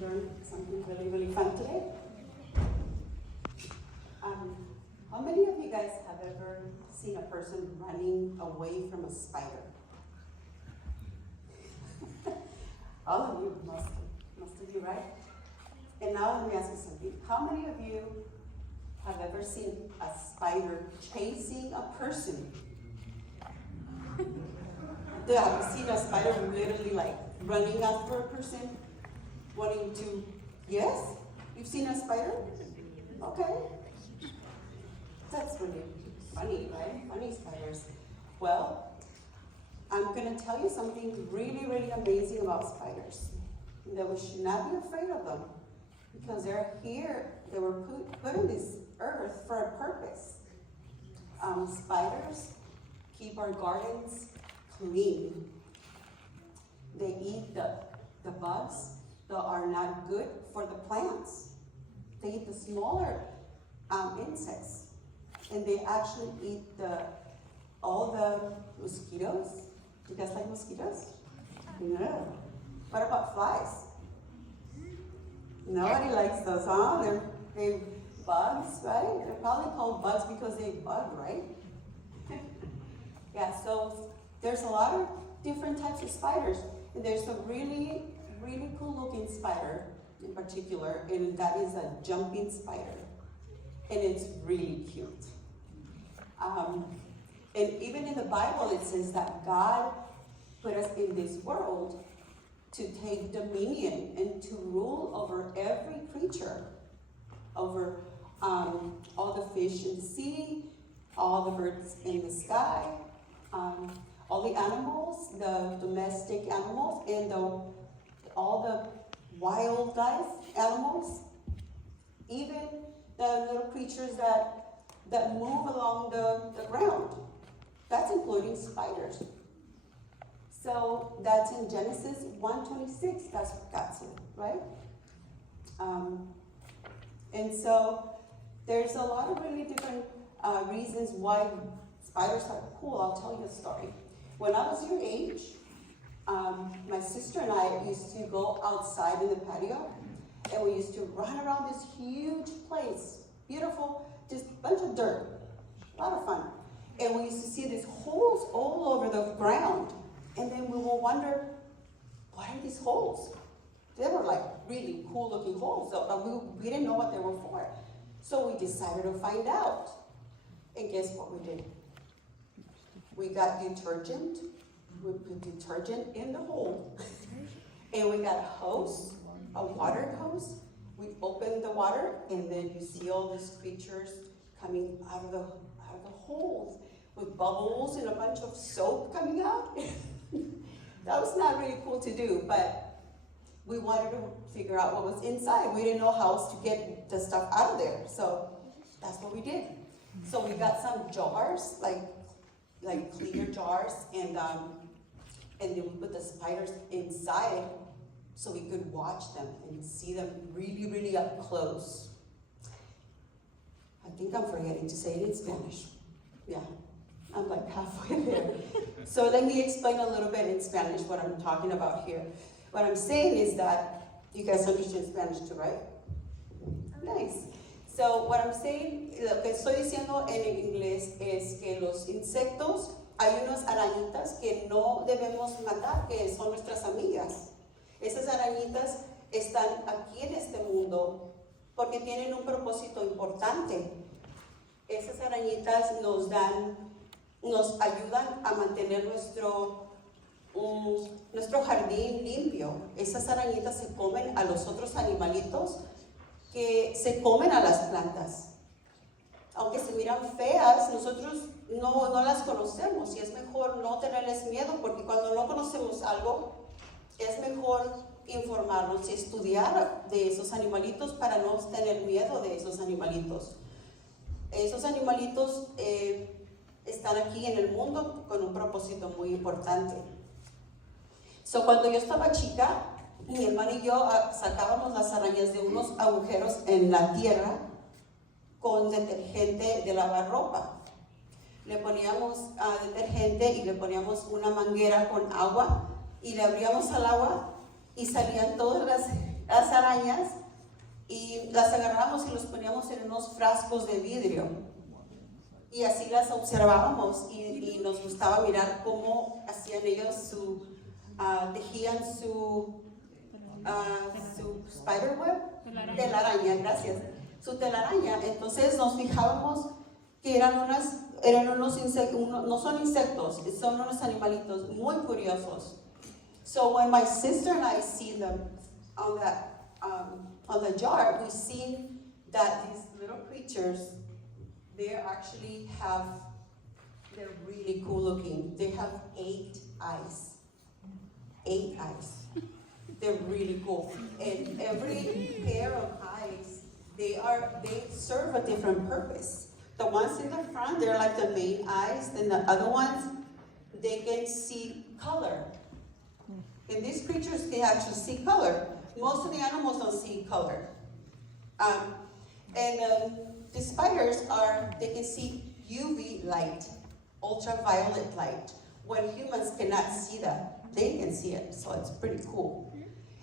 learn something really, really fun today. How many of you guys have ever seen a person running away from a spider? All of you must be right. And now let me ask you something. How many of you have ever seen a spider chasing a person? Have you seen a spider literally like running after a person, wanting to? Yes? You've seen a spider? Okay. That's really funny, right? Funny spiders. Well, I'm going to tell you something really, really amazing about spiders. That we should not be afraid of them, because they're here. They were put on this earth for a purpose. Spiders keep our gardens clean. They eat the bugs that are not good for the plants. They eat the smaller insects. And they actually eat all the mosquitoes. You guys like mosquitoes? No. What about flies? Nobody likes those, huh? They're bugs, right? They're probably called bugs because they bug, right? Yeah, so there's a lot of different types of spiders. And there's a really, really cool looking spider in particular, and that is a jumping spider. And it's really cute. And even in the Bible, it says that God put us in this world to take dominion and to rule over every creature, over all the fish in the sea, all the birds in the sky, all the animals, the domestic animals, and all the wildlife animals, even the little creatures that move along the ground. That's including spiders. So that's in Genesis 1:26, that's what God said, right? And so there's a lot of really different reasons why spiders are cool. I'll tell you a story. When I was your age, my sister and I used to go outside in the patio, and we used to run around this huge place, beautiful, just a bunch of dirt, a lot of fun. And we used to see these holes all over the ground. And then we will wonder, what are these holes? They were like really cool looking holes, but we didn't know what they were for. So we decided to find out. And guess what we did? We got detergent. We put detergent in the hole. And we got a hose, a water hose. We opened the water, and then you see all these creatures coming out of the holes with bubbles and a bunch of soap coming out. That was not really cool to do, but we wanted to figure out what was inside. We didn't know how else to get the stuff out of there, so that's what we did. So we got some jars, like clear jars, and then we put the spiders inside so we could watch them and see them really, really up close. I think I'm forgetting to say it in Spanish. Yeah, I'm like halfway there. So let me explain a little bit in Spanish what I'm talking about here. What I'm saying is that, you guys understand Spanish too, right? Nice. So what I'm saying, lo que estoy diciendo en inglés es que los insectos, hay unas arañitas que no debemos matar, que son nuestras amigas. Esas arañitas están aquí en este mundo porque tienen un propósito importante. Esas arañitas nos ayudan a mantener nuestro jardín limpio. Esas arañitas se comen a los otros animalitos que se comen a las plantas. Aunque se miran feas, nosotros no las conocemos, y es mejor no tenerles miedo, porque cuando no conocemos algo, es mejor informarnos y estudiar de esos animalitos para no tener miedo de esos animalitos. Esos animalitos están aquí en el mundo con un propósito muy importante. So, cuando yo estaba chica, mi hermano y yo sacábamos las arañas de unos agujeros en la tierra con detergente de lavar ropa. Le poníamos detergente y le poníamos una manguera con agua y le abríamos al agua y salían todas las arañas y las agarramos y los poníamos en unos frascos de vidrio. Y así las observábamos y nos gustaba mirar cómo hacían ellos tejían su spider web, telaraña, gracias, su telaraña. Entonces nos fijábamos que eran unos insectos, no son insectos, son unos animalitos muy curiosos. So when my sister and I see them on the jar, we see that these little creatures, they're really cool looking. They have 8 eyes. 8 eyes. They're really cool. And every pair of eyes, they serve a different purpose. The ones in the front, they're like the main eyes. Then the other ones, they can see color. And these creatures, they actually see color. Most of the animals don't see color. The spiders they can see UV light, ultraviolet light. When humans cannot see that, they can see it, so it's pretty cool.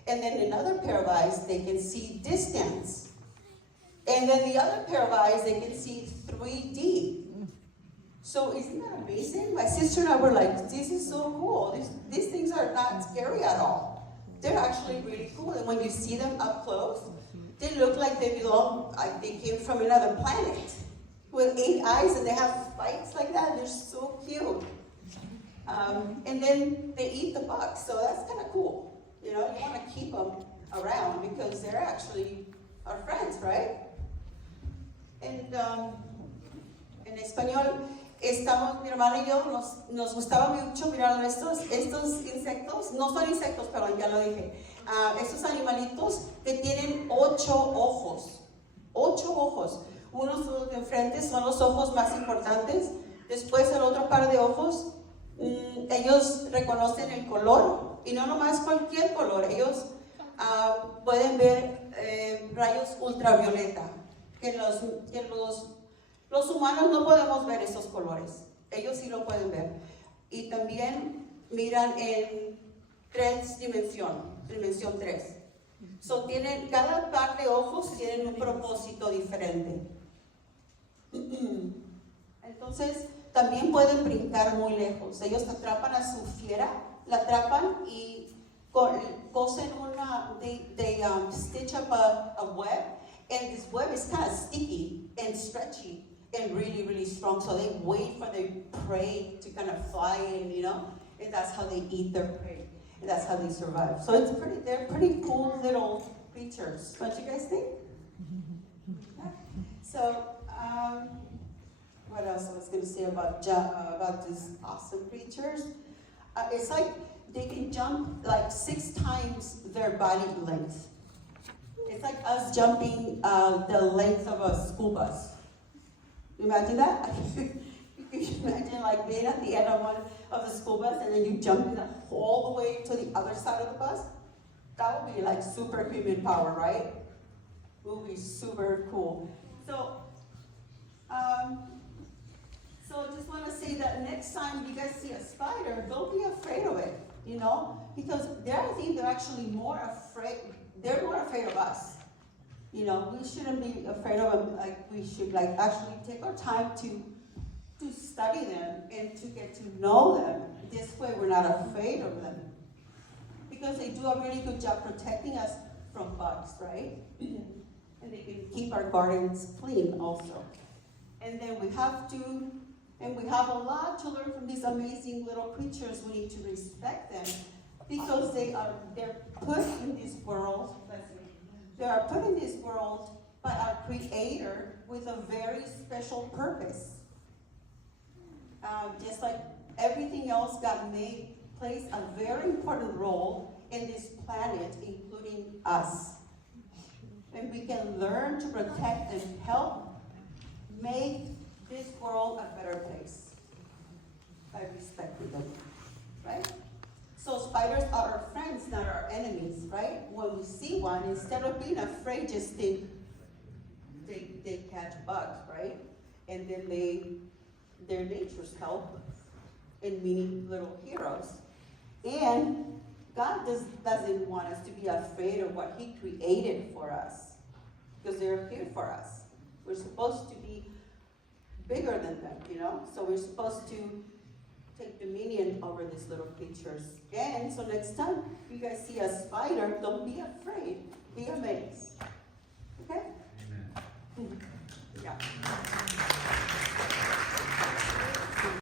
And then another pair of eyes, they can see distance. And then the other pair of eyes, they can see 3D. So isn't that amazing? My sister and I were like, this is so cool. These things are not scary at all. They're actually really cool. And when you see them up close, they look like they came from another planet with 8 eyes, and they have spikes like that. They're so cute. And then they eat the bugs, so that's kind of cool. You know, you want to keep them around because they're actually our friends, right? And en español, mi hermana y yo, nos gustaba mucho mirar estos insectos. No son insectos, pero ya lo dije. Estos animalitos que tienen 8 ojos. 8 ojos. Unos de enfrente son los ojos más importantes. Después el otro par de ojos, ellos reconocen el color. Y no nomás cualquier color. Ellos pueden ver rayos ultravioleta. Que los humanos no podemos ver esos colores. Ellos sí lo pueden ver. Y también miran en 3 dimensión 3. So cada par de ojos tienen un propósito diferente. Entonces, también pueden brincar muy lejos. Ellos atrapan a su fiera, la atrapan y cosen they stitch up a web, and this web is kind of sticky and stretchy and really, really strong. So they wait for their prey to kind of fly in, you know, and that's how they eat their prey. And that's how they survive. So they're pretty cool little creatures. Don't you guys think? Yeah. So, what else I was going to say about these awesome creatures? It's like they can jump like 6 times their body length. It's like us jumping the length of a school bus. You imagine that? You can imagine like being at the end of the school bus and then you jump all the way to the other side of the bus. That would be like superhuman power, right? It would be super cool. So I just want to say that next time you guys see a spider, don't be afraid of it, you know? Because I think they're actually more afraid, they're more afraid of us. You know, we shouldn't be afraid of them, like we should actually take our time to study them and to get to know them. This way we're not afraid of them. Because they do a really good job protecting us from bugs, right? And they can keep our gardens clean also. And then we have a lot to learn from these amazing little creatures. We need to respect them because they're put in this world. They are put in this world by our Creator with a very special purpose. Just like everything else, God plays a very important role in this planet, including us. And we can learn to protect and help make this world a better place by respecting them, right? So spiders are our friends, not our enemies, right? When we see one, instead of being afraid, just think they catch bugs, right? And then they're nature's help and many little heroes. And God doesn't want us to be afraid of what He created for us, because they're here for us. We're supposed to be bigger than them, you know? So we're supposed to take dominion over these little creatures. And so next time you guys see a spider, don't be afraid. Be amazed.